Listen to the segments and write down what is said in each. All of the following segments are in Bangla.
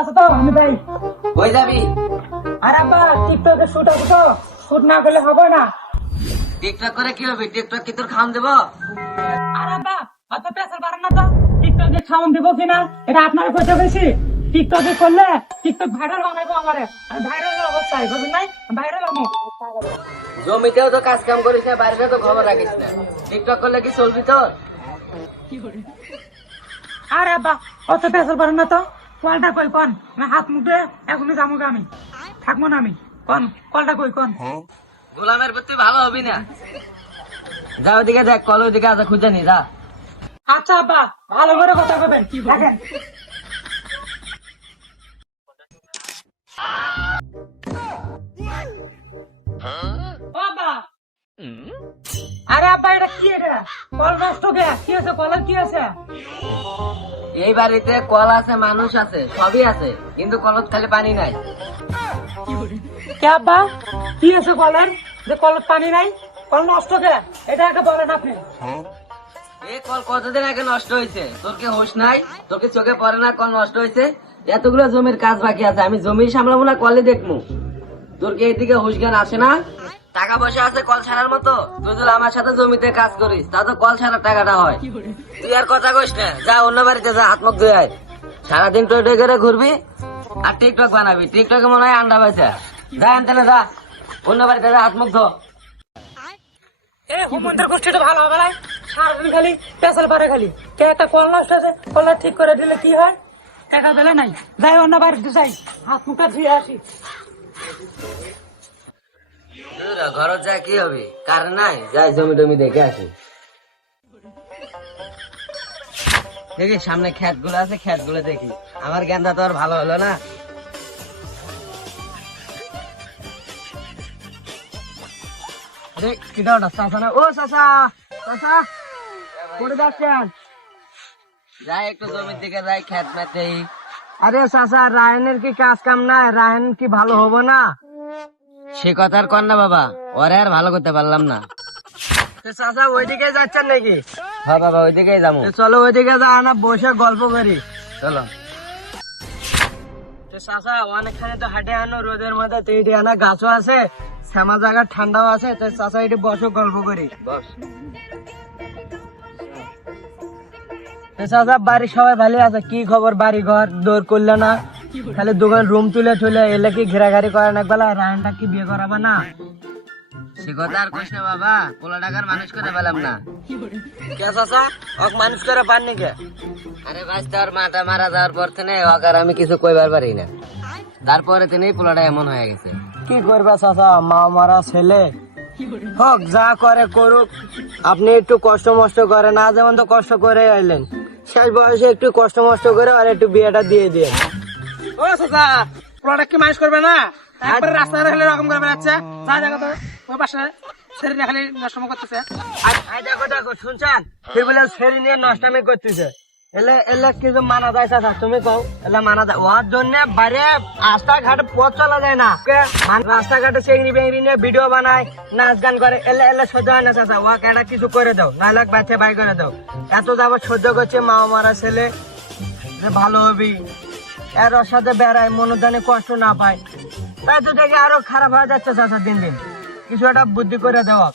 আছে তো আমি যাই। কই যাবি? আর আব্বা টিকটকে শুট আছে তো শুট না করলে হবে না। টিকটক করে কি হবে? টিকটক কি তোর খাম দেবো? আর আব্বা অত পেশাল পারেন না তো। টিকটকে খাওয়ান দিব কিনা এটা আপনার কইতে বেশি টিকটকে করলে টিকটক ভাইরাল বানাইবো আমারে। আমি ভাইরাল অবস্থায় বুঝলেন নাই? ভাইরাল হব। জমিতেও তো কাজ কাম করিস না বাইরে তো খবর রাখিস না। টিকটক করলে কি চলবি তোর? আর আব্বা অত পেশাল পারেন না তো। কলটা কই কন? না হাত মুখ এখনই যাব গা আমি। থাকব না আমি। কন কলটা কই কন? গোলামের প্রতি ভালো হবি না। যা ওদিকে দেখ কল ওদিকে আছে খুঁজে নি যা। আচ্ছা আব্বা ভালো করে কথা বলবেন। দেখেন। ও আব্বা আরে আব্বা এটা কি এটা? কল নষ্ট কে? কি আছে? কলের কি আছে? এই বাড়িতে কল আছে মানুষ আছে সবই আছে কিন্তু কলত খালি পানি নাই। কে আব্বা? কি আছে কলের? যে কলের পানি নাই? কল নষ্ট কে? এটা আগে বলেন আপনি। এই কল কতদিন আগে নষ্ট হয়েছে? তোর কি হোশ নাই? তোর কি চোখে পড়ে না কল নষ্ট হয়েছে? এতগুলো জমির কাজ বাকি আছে আমি জমি সামলাবো না কলে দেখব। তোর কি এইদিকে হুশ জ্ঞান আসে না? টাকা পয়সা আছে কল ছাড়ার মতো? তুই যদি আমার সাথে জমিতে কাজ করিস তা তো কল ছাড়ার টাকাটা হয়। তুই আর কথা কইস না। যা অন্য বাড়িতে যা হাত মুখ ধুয়ে আয়। সারাদিন টই টই করে ঘুরবি আর টিকটক বানাবি। টিকটকে মনে হয় আন্ডা বেচা। যা আনতে না যা। অন্য বাড়িতে যা হাত মুখ ধো। এ হুমন্তের গোষ্ঠীটা ভালো হবে না? সারাদিন খালি পেশাল পারে খালি। কে একটা কল নষ্ট আছে কলটা ঠিক করে দিলে কি হয়? টাকা দিলে নাই। যাই অন্য বাড়িতে যাই। হাত মুখটা ধুয়ে আসি। ঘর যা কি হবে? কার নাই? যাই জমি টমি দেখে আসি। দেখি সামনে ক্ষেতগুলো আছে ক্ষেতগুলো দেখি। আমার গেন্দা তো আর ভালো হলো না। ও চাচা! চাচা! করে যাচ্ছেন? যাই একটু জমির দিকে যাই ক্ষেত মেতেই। আরে চাচা রায়নের কি কাজ কাম নাই? রায়ন কি ভালো হব না? সে কথার কর না বাবা। ওরে আর ভালো করতে পারলাম না। চাচা ওইদিকে যাচ্ছেন নাকি? হ্যাঁ বাবা ওইদিকেই যাব। চলো ওইদিকে যা না বসে গল্প করি। চলো। চাচা অনেকখানে তো হাটে আনো রোদের মধ্যে তো এটি আনা গাছও আছে শ্যামা জায়গা ঠান্ডাও আছে তো চাচা এটি বসো গল্প করি। বস। চাচা বাড়ির সবাই ভালো আছে? কি খবর? বাড়ি ঘর দৌড় করলে না? খালি দোকান রুম তুলে তুলে এলে কি ঘেরাঘারি করে না বেলা রায়নটা কি বিয়ে করাবে না? সে কথা আর কইস না বাবা পোলা টাকার মানুষ করে পেলাম না। কে চাচা? ওক মানুষ করে পাননি কে আরে ভাই তোর মাটা মারা যাওয়ার পর থেকে ওকে আর আমি কিছু কইবার পারি না। তারপরে তিনি পোলাটা এমন হয়ে গেছে। কি করবে চাচা? মা মারা ছেলে। হোক যা করে করুক। আপনি একটু কষ্ট মষ্ট করে না যেমন তো কষ্ট করে আইলেন। শেষ বয়সে একটু কষ্ট মষ্ট করে আর একটু বিয়েটা দিয়ে দিয়ে ও প্রোডাক্ট কি মানুষ করবে না? একবারে রাস্তায় হলে এরকম করে বেড়াচ্ছে। যা দেখো তো, ওই পাশে নষ্ট করতেছে। তুই বলে নিয়ে এলে এলে কিছু মানা যায় তুমি কও? এলে মানা যায়। ওর জন্য বাইরে রাস্তাঘাটে পথ চলা যায় না। রাস্তাঘাটে চেংড়ি বেংড়ি নিয়ে ভিডিও বানায়, নাচ গান করে। এলে এলে সহ্য হয় না চাচা। ওকে একটা কিছু করে দাও, নাহলে বাচ্চা বাই করে দাও। এত যাব সহ্য করছে মা মারা ছেলে ভালো হবি। এর সাথে বেড়ায় মনোদানে কষ্ট না পায়। তাই তো দেখে আরও খারাপ হয়ে যাচ্ছে চাচা দিন দিন। কিছু একটা বুদ্ধি করে দেওয়া।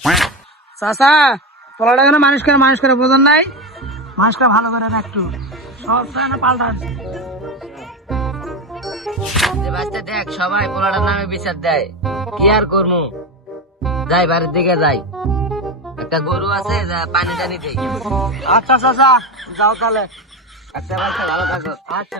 চাচা পোলাটা যেন মানুষ করে মানুষ করে বোঝেন নাই? মাছটা ভালো করে একটু। সব পাল্টা বাচ্চা দেখ সবাই পোলাটার নামে বিচার দেয়। কি আর করব যাই বাড়ির দিকে যাই। একটা গরু আছে পানি টানি দেই। আচ্ছা চাচা যাও তাহলে। একটা বাচ্চা ভালো থাকো। আচ্ছা।